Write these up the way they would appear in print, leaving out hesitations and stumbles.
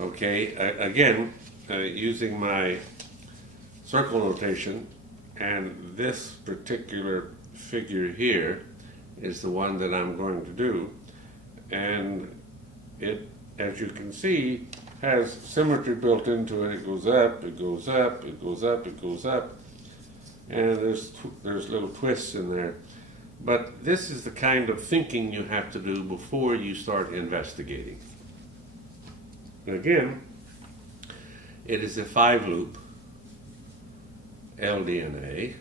Okay, again, using my circle notation, and this particular figure here is the one that I'm going to do, and it, as you can see, has symmetry built into it. It goes up, it goes up, it goes up, it goes up, and there's little twists in there. But this is the kind of thinking you have to do before you start investigating. And again, it is a 5-loop LDNA.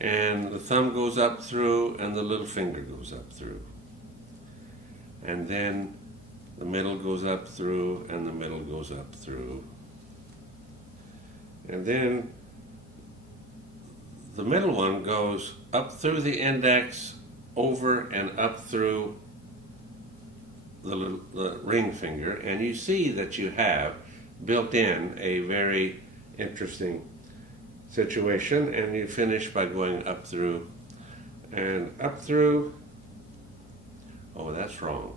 And the thumb goes up through and the little finger goes up through. And then the middle goes up through and the middle goes up through. And then the middle one goes up through the index, over and up through the ring finger, and you see that you have built in a very interesting situation, and you finish by going up through and up through. Oh, that's wrong.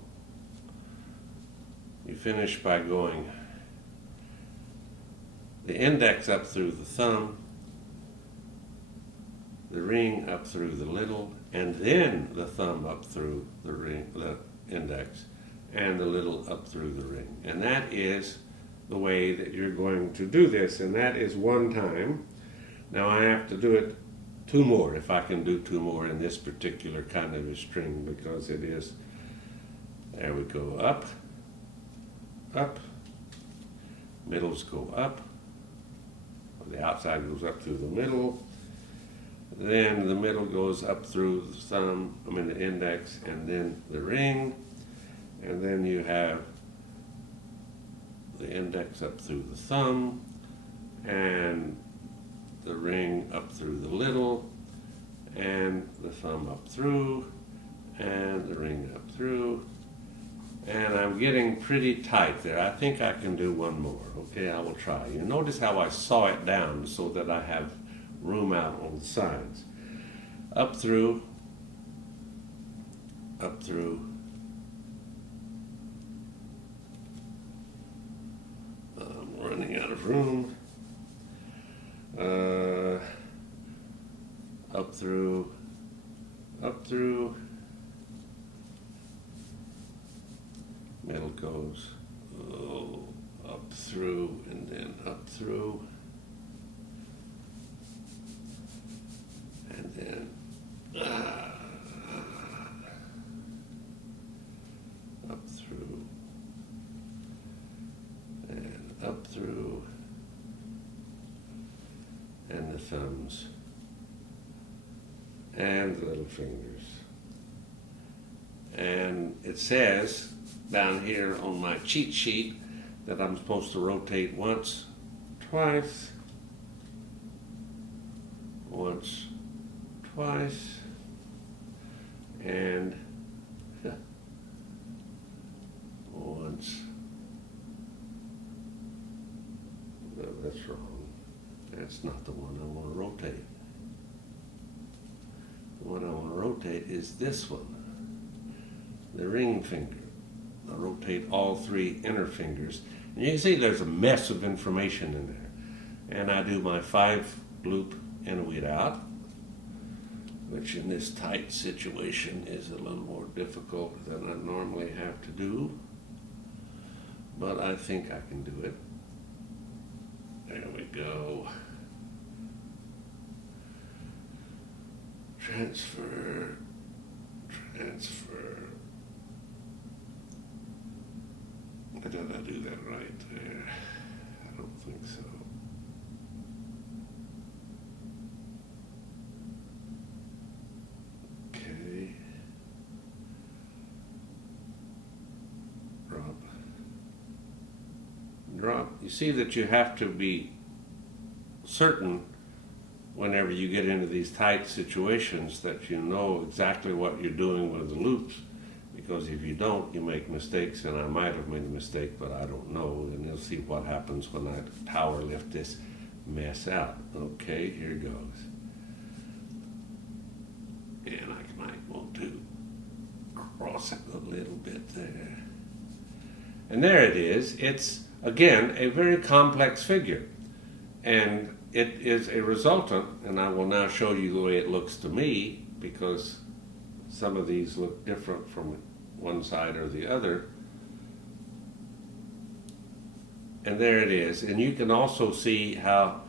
You finish by going the index up through the thumb, the ring up through the little, and then the thumb up through the ring, the index, and the little up through the ring. And that is the way that you're going to do this, and that is one time. Now I have to do it 2 more, if I can do 2 more in this particular kind of a string, because it is, there we go, up, up, middles go up, the outside goes up through the middle, then the middle goes up through the thumb, the index, and then the ring, and then you have the index up through the thumb, and the ring up through the little, and the thumb up through, and the ring up through, and I'm getting pretty tight there. I think I can do 1 more. Okay, I will try. You notice how I saw it down so that I have room out on the sides. Up through, up through, I'm running out of room. Up through, up through, middle goes up through, and then up through, and then up through, and up through, and the thumbs, and the little fingers. And it says down here on my cheat sheet that I'm supposed to rotate once, twice, once, twice, and once. No, that's wrong. That's not the one I want to rotate. The one I want to rotate is this one, the ring finger. I rotate all 3 inner fingers. And you can see there's a mess of information in there. And I do my 5-loop in, weed out, which in this tight situation is a little more difficult than I normally have to do. But I think I can do it. There we go. Transfer, transfer. Did I do that right there? I don't think so. Okay. Drop. Drop. You see that you have to be certain whenever you get into these tight situations that you know exactly what you're doing with the loops. Because if you don't, you make mistakes, and I might have made a mistake, but I don't know, and you'll see what happens when I power lift this mess out. Okay, here goes. And I might want to cross across it a little bit there. And there it is. It's, again, a very complex figure. And it is a resultant, and I will now show you the way it looks to me, because some of these look different from one side or the other. And there it is. And you can also see how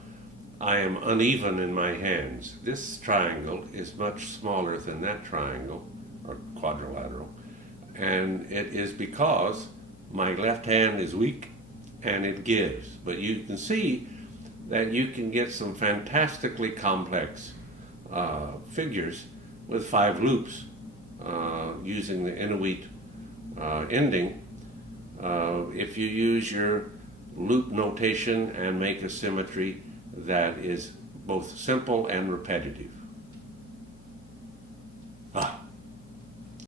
I am uneven in my hands. This triangle is much smaller than that triangle, or quadrilateral. And it is because my left hand is weak and it gives. But you can see that you can get some fantastically complex figures with 5 loops using the Inuit ending. If you use your loop notation and make a symmetry that is both simple and repetitive.